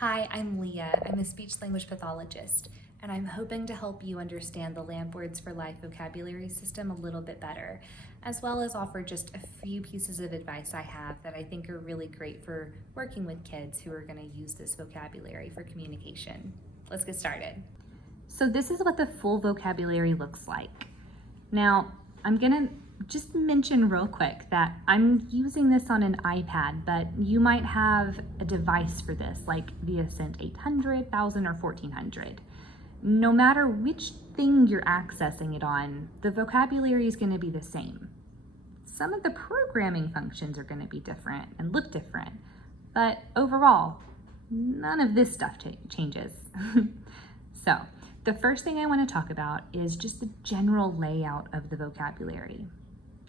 Hi, I'm Leah. I'm a speech-language pathologist, and I'm hoping to help you understand the LAMP Words for Life vocabulary system a little bit better, as well as offer just a few pieces of advice I have that I think are really great for working with kids who are going to use this vocabulary for communication. Let's get started. So this is what the full vocabulary looks like. Now, I'm gonna just mention real quick that I'm using this on an iPad, but you might have a device for this, like the Ascent 800, 1000, or 1400. No matter which thing you're accessing it on, the vocabulary is gonna be the same. Some of the programming functions are gonna be different and look different, but overall, none of this stuff changes. So, the first thing I want to talk about is just the general layout of the vocabulary.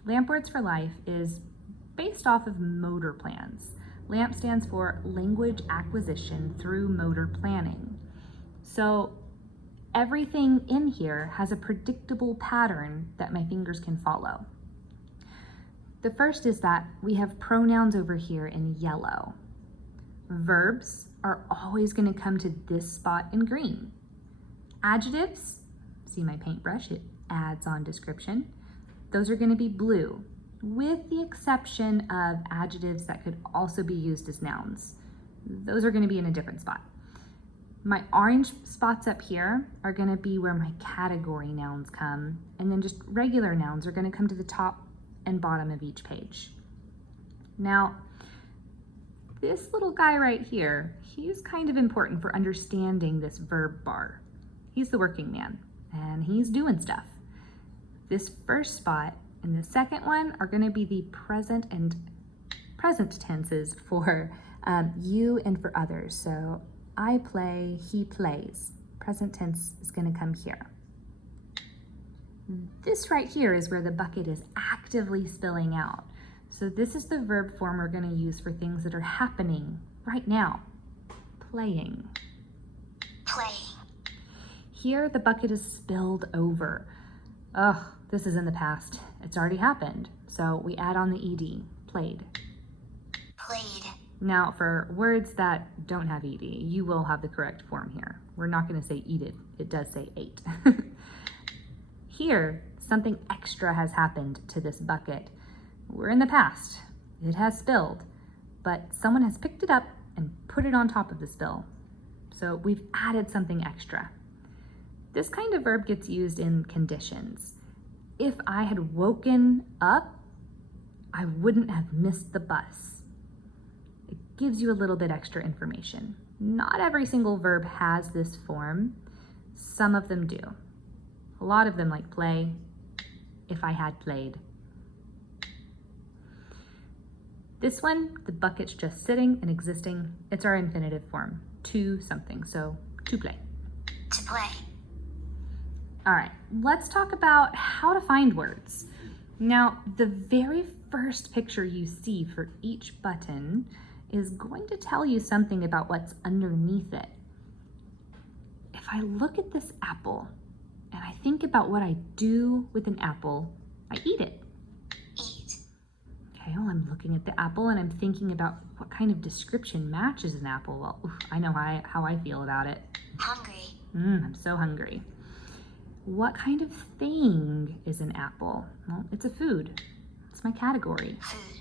LAMP Words for Life is based off of motor plans. LAMP stands for Language Acquisition Through Motor Planning. So everything in here has a predictable pattern that my fingers can follow. The first is that we have pronouns over here in yellow. Verbs are always going to come to this spot in green. Adjectives, see my paintbrush, it adds on description. Those are going to be blue, with the exception of adjectives that could also be used as nouns. Those are going to be in a different spot. My orange spots up here are going to be where my category nouns come, and then just regular nouns are going to come to the top and bottom of each page. Now, this little guy right here, he's kind of important for understanding this verb bar. He's the working man, and he's doing stuff. This first spot and the second one are going to be the present and present tenses for you and for others. So I play, he plays. Present tense is going to come here. This right here is where the bucket is actively spilling out. So this is the verb form we're going to use for things that are happening right now. Playing. Playing. Here, the bucket is spilled over. Ugh, this is in the past. It's already happened. So we add on the ed, played. Played. Now, for words that don't have ed, you will have the correct form here. We're not going to say eated. It does say ate. Here, something extra has happened to this bucket. We're in the past. It has spilled, but someone has picked it up and put it on top of the spill. So we've added something extra. This kind of verb gets used in conditions. If I had woken up, I wouldn't have missed the bus. It gives you a little bit extra information. Not every single verb has this form. Some of them do. A lot of them like play, if I had played. This one, the bucket's just sitting and existing. It's our infinitive form, to something, so to play. To play. All right, let's talk about how to find words. Now, the very first picture you see for each button is going to tell you something about what's underneath it. If I look at this apple and I think about what I do with an apple, I eat it. Eat. Okay, well, I'm looking at the apple and I'm thinking about what kind of description matches an apple. Well, I know how I feel about it. Hungry. I'm so hungry. What kind of thing is an apple? Well, it's a food. It's my category. Food.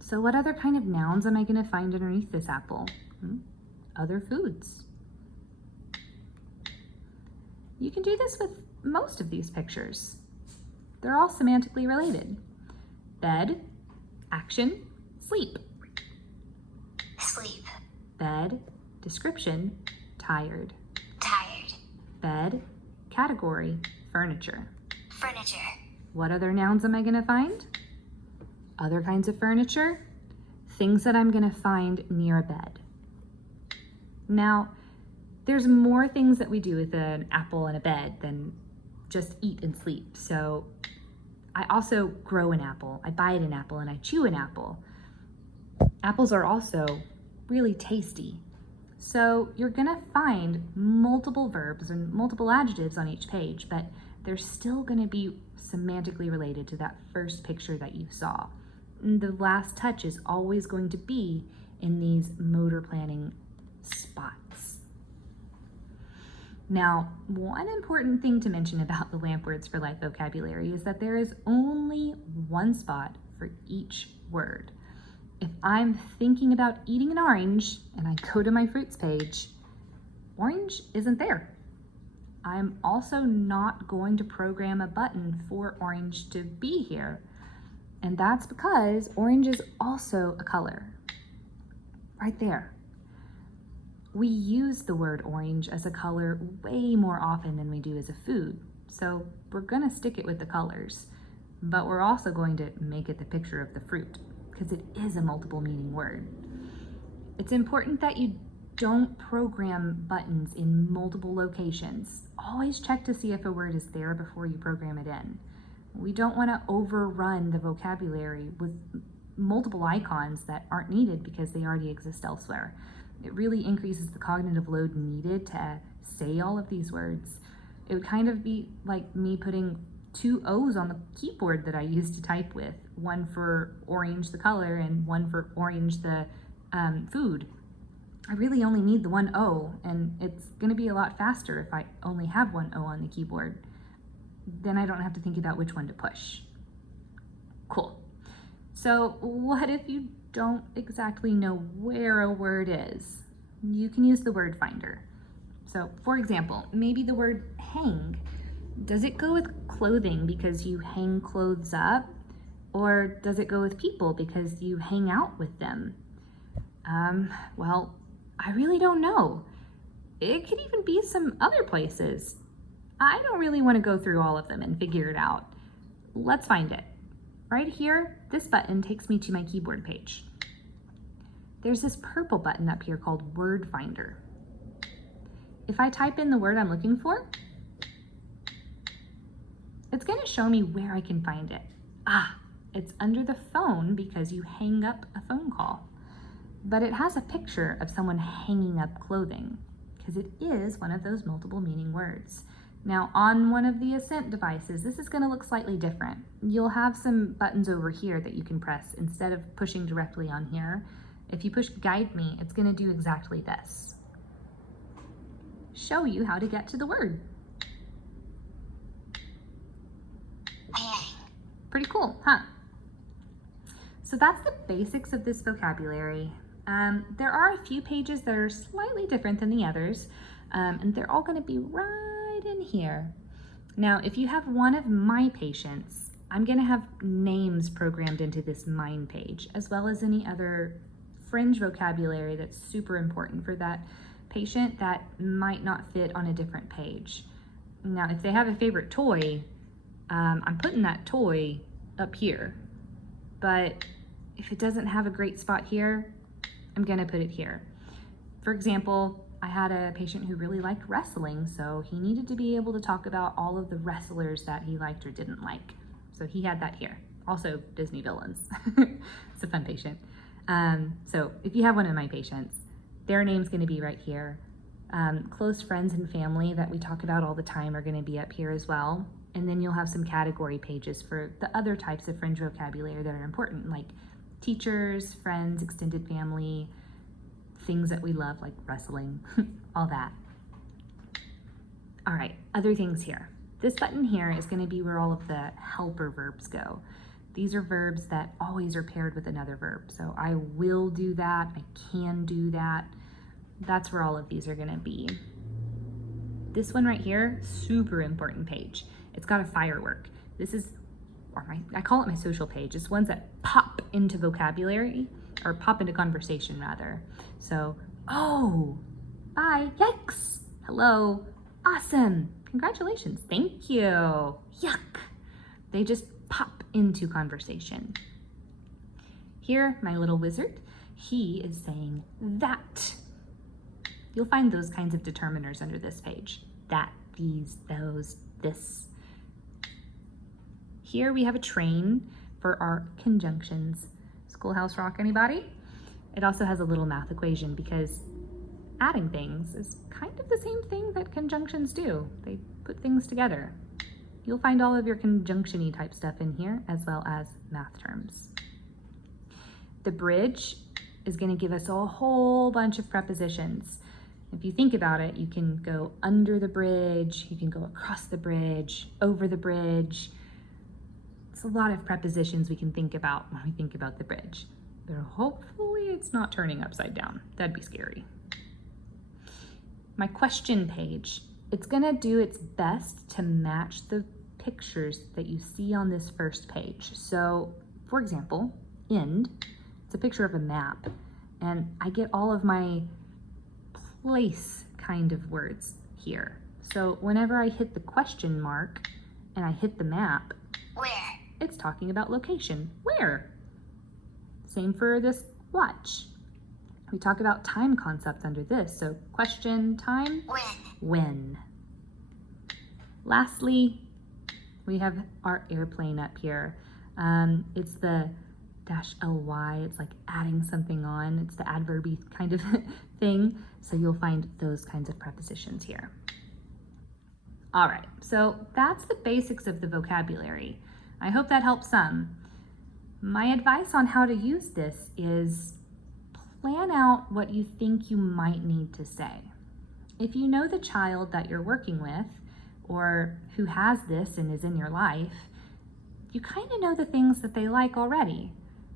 So what other kind of nouns am I going to find underneath this apple? Other foods. You can do this with most of these pictures. They're all semantically related. Bed, action, sleep. Sleep. Bed, description, tired. Tired. Bed, category, furniture. Furniture. What other nouns am I going to find? Other kinds of furniture, things that I'm going to find near a bed. Now, there's more things that we do with an apple and a bed than just eat and sleep. So I also grow an apple, I bite an apple, and I chew an apple. Apples are also really tasty. So you're gonna find multiple verbs and multiple adjectives on each page, but they're still gonna be semantically related to that first picture that you saw. And the last touch is always going to be in these motor planning spots. Now, one important thing to mention about the Lamp Words for Life vocabulary is that there is only one spot for each word. If I'm thinking about eating an orange and I go to my fruits page, orange isn't there. I'm also not going to program a button for orange to be here. And that's because orange is also a color. Right there. We use the word orange as a color way more often than we do as a food. So we're gonna stick it with the colors, but we're also going to make it the picture of the fruit because it is a multiple meaning word. It's important that you don't program buttons in multiple locations. Always check to see if a word is there before you program it in. We don't want to overrun the vocabulary with multiple icons that aren't needed because they already exist elsewhere. It really increases the cognitive load needed to say all of these words. It would kind of be like me putting 2 O's on the keyboard that I used to type with, one for orange the color and one for orange the food. I really only need the 1 O, and it's going to be a lot faster if I only have 1 O on the keyboard. Then I don't have to think about which one to push. Cool. So what if you don't exactly know where a word is? You can use the word finder. So for example, maybe the word hang. Does it go with clothing because you hang clothes up? Or does it go with people because you hang out with them? Well, I really don't know. It could even be some other places. I don't really want to go through all of them and figure it out. Let's find it. Right here, this button takes me to my keyboard page. There's this purple button up here called Word Finder. If I type in the word I'm looking for, it's going to show me where I can find it. It's under the phone because you hang up a phone call. But it has a picture of someone hanging up clothing because it is one of those multiple meaning words. Now on one of the Ascent devices, this is going to look slightly different. You'll have some buttons over here that you can press instead of pushing directly on here. If you push Guide Me, it's going to do exactly this. Show you how to get to the word. Pretty cool, huh? So that's the basics of this vocabulary. There are a few pages that are slightly different than the others, and they're all going to be right in here. Now, if you have one of my patients, I'm going to have names programmed into this Mine page, as well as any other fringe vocabulary that's super important for that patient that might not fit on a different page. Now, if they have a favorite toy, I'm putting that toy up here, but if it doesn't have a great spot here, I'm gonna put it here. For example, I had a patient who really liked wrestling, so he needed to be able to talk about all of the wrestlers that he liked or didn't like. So he had that here. Also Disney villains. It's a fun patient. So if you have one of my patients, their name's gonna be right here. Close friends and family that we talk about all the time are gonna be up here as well. And then you'll have some category pages for the other types of fringe vocabulary that are important, like teachers, friends, extended family, things that we love like wrestling, all that. All right, other things here. This button here is going to be where all of the helper verbs go. These are verbs that always are paired with another verb. So I will do that, I can do that. That's where all of these are going to be. This one right here, super important page. It's got a firework. This is, I call it my social page. It's ones that pop into vocabulary, or pop into conversation rather. So, oh, bye, yikes, hello, awesome, congratulations, thank you, yuck. They just pop into conversation. Here, my little wizard, he is saying that. You'll find those kinds of determiners under this page. That, these, those, this. Here we have a train for our conjunctions. Schoolhouse Rock, anybody? It also has a little math equation because adding things is kind of the same thing that conjunctions do. They put things together. You'll find all of your conjunction-y type stuff in here, as well as math terms. The bridge is going to give us a whole bunch of prepositions. If you think about it, you can go under the bridge, you can go across the bridge, over the bridge. It's a lot of prepositions we can think about when we think about the bridge. But hopefully it's not turning upside down. That'd be scary. My question page, it's gonna do its best to match the pictures that you see on this first page. So, for example, end, it's a picture of a map, and I get all of my place kind of words here. So whenever I hit the question mark and I hit the map, Where? it's talking about location. Where? Same for this watch. We talk about time concepts under this. So question, time, When? when. Lastly, we have our airplane up here. It's the -ly, it's like adding something on. It's the adverby kind of thing. So you'll find those kinds of prepositions here. All right, so that's the basics of the vocabulary. I hope that helps some. My advice on how to use this is plan out what you think you might need to say. If you know the child that you're working with or who has this and is in your life, you kind of know the things that they like already.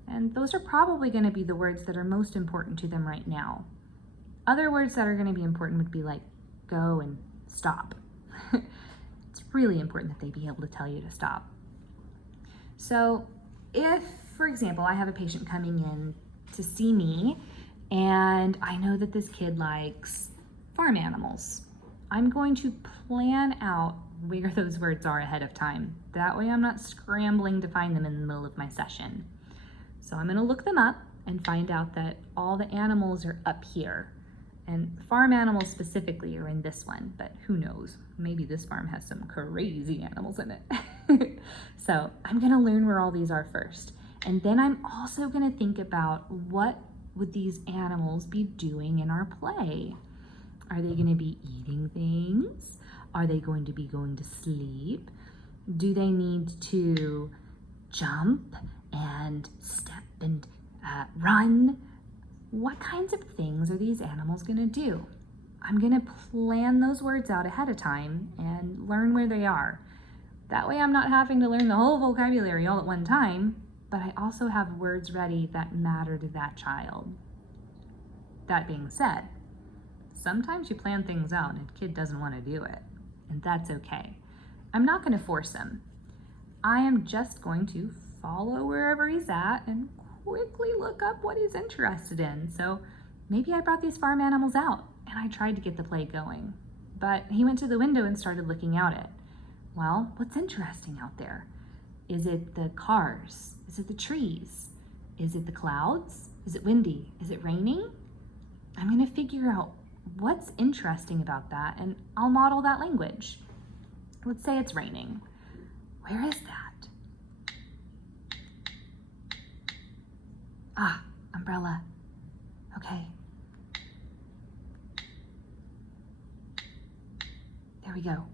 And those are probably going to be the words that are most important to them right now. Other words that are going to be important would be like go and stop. It's really important that they be able to tell you to stop. So if, for example, I have a patient coming in to see me and I know that this kid likes farm animals, I'm going to plan out where those words are ahead of time. That way I'm not scrambling to find them in the middle of my session. So I'm going to look them up and find out that all the animals are up here. And farm animals specifically are in this one, but who knows? Maybe this farm has some crazy animals in it. So I'm going to learn where all these are first. And then I'm also going to think about what would these animals be doing in our play? Are they going to be eating things? Are they going to be going to sleep? Do they need to jump and step and run? What kinds of things are these animals going to do? I'm going to plan those words out ahead of time and learn where they are. That way I'm not having to learn the whole vocabulary all at one time, but I also have words ready that matter to that child. That being said, sometimes you plan things out and a kid doesn't want to do it, and that's okay. I'm not going to force him. I am just going to follow wherever he's at and quickly look up what he's interested in. So maybe I brought these farm animals out and I tried to get the play going, but he went to the window and started looking out it. Well, what's interesting out there? Is it the cars? Is it the trees? Is it the clouds? Is it windy? Is it raining? I'm going to figure out what's interesting about that and I'll model that language. Let's say it's raining. Where is that? Ah, umbrella. Okay. There we go.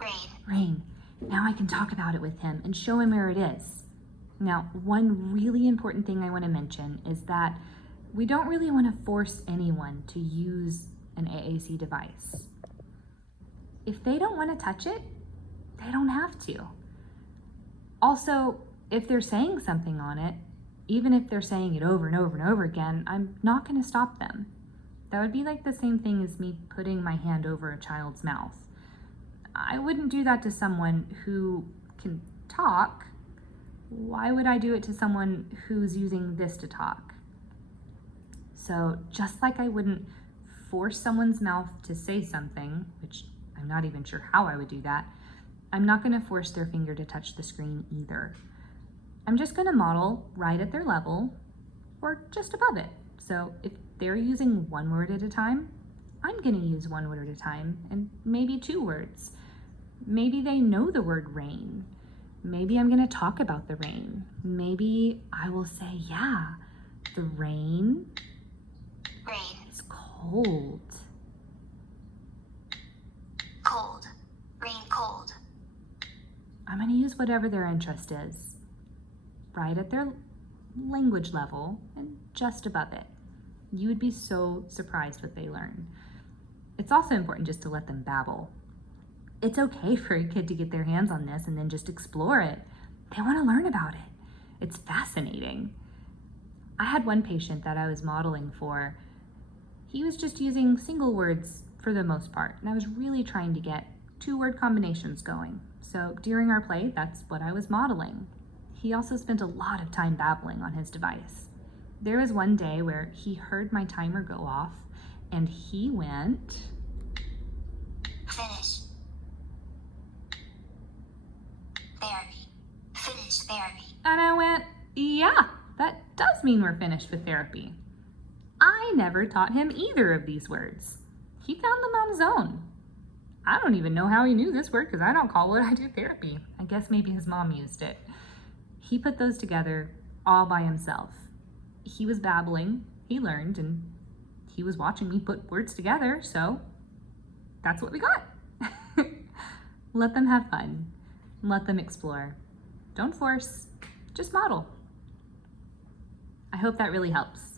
Rain. Rain. Now I can talk about it with him and show him where it is. Now, one really important thing I want to mention is that we don't really want to force anyone to use an AAC device. If they don't want to touch it, they don't have to. Also, if they're saying something on it, even if they're saying it over and over and over again, I'm not going to stop them. That would be like the same thing as me putting my hand over a child's mouth. I wouldn't do that to someone who can talk. Why would I do it to someone who's using this to talk? So just like I wouldn't force someone's mouth to say something, which I'm not even sure how I would do that, I'm not going to force their finger to touch the screen either. I'm just going to model right at their level or just above it. So if they're using one word at a time, I'm going to use one word at a time and maybe two words. Maybe they know the word rain. Maybe I'm going to talk about the rain. Maybe I will say, yeah, the rain is cold. Cold. Rain cold. I'm going to use whatever their interest is, right at their language level and just above it. You would be so surprised what they learn. It's also important just to let them babble. It's okay for a kid to get their hands on this and then just explore it. They want to learn about it. It's fascinating. I had one patient that I was modeling for. He was just using single words for the most part, and I was really trying to get 2-word combinations going. So during our play, that's what I was modeling. He also spent a lot of time babbling on his device. There was one day where he heard my timer go off, and he went... Finish. Therapy. Finish therapy. And I went, yeah, that does mean we're finished with therapy. I never taught him either of these words. He found them on his own. I don't even know how he knew this word because I don't call what I do therapy. I guess maybe his mom used it. He put those together all by himself. He was babbling, he learned, and he was watching me put words together, so that's what we got. Let them have fun. Let them explore. Don't force, just model. I hope that really helps.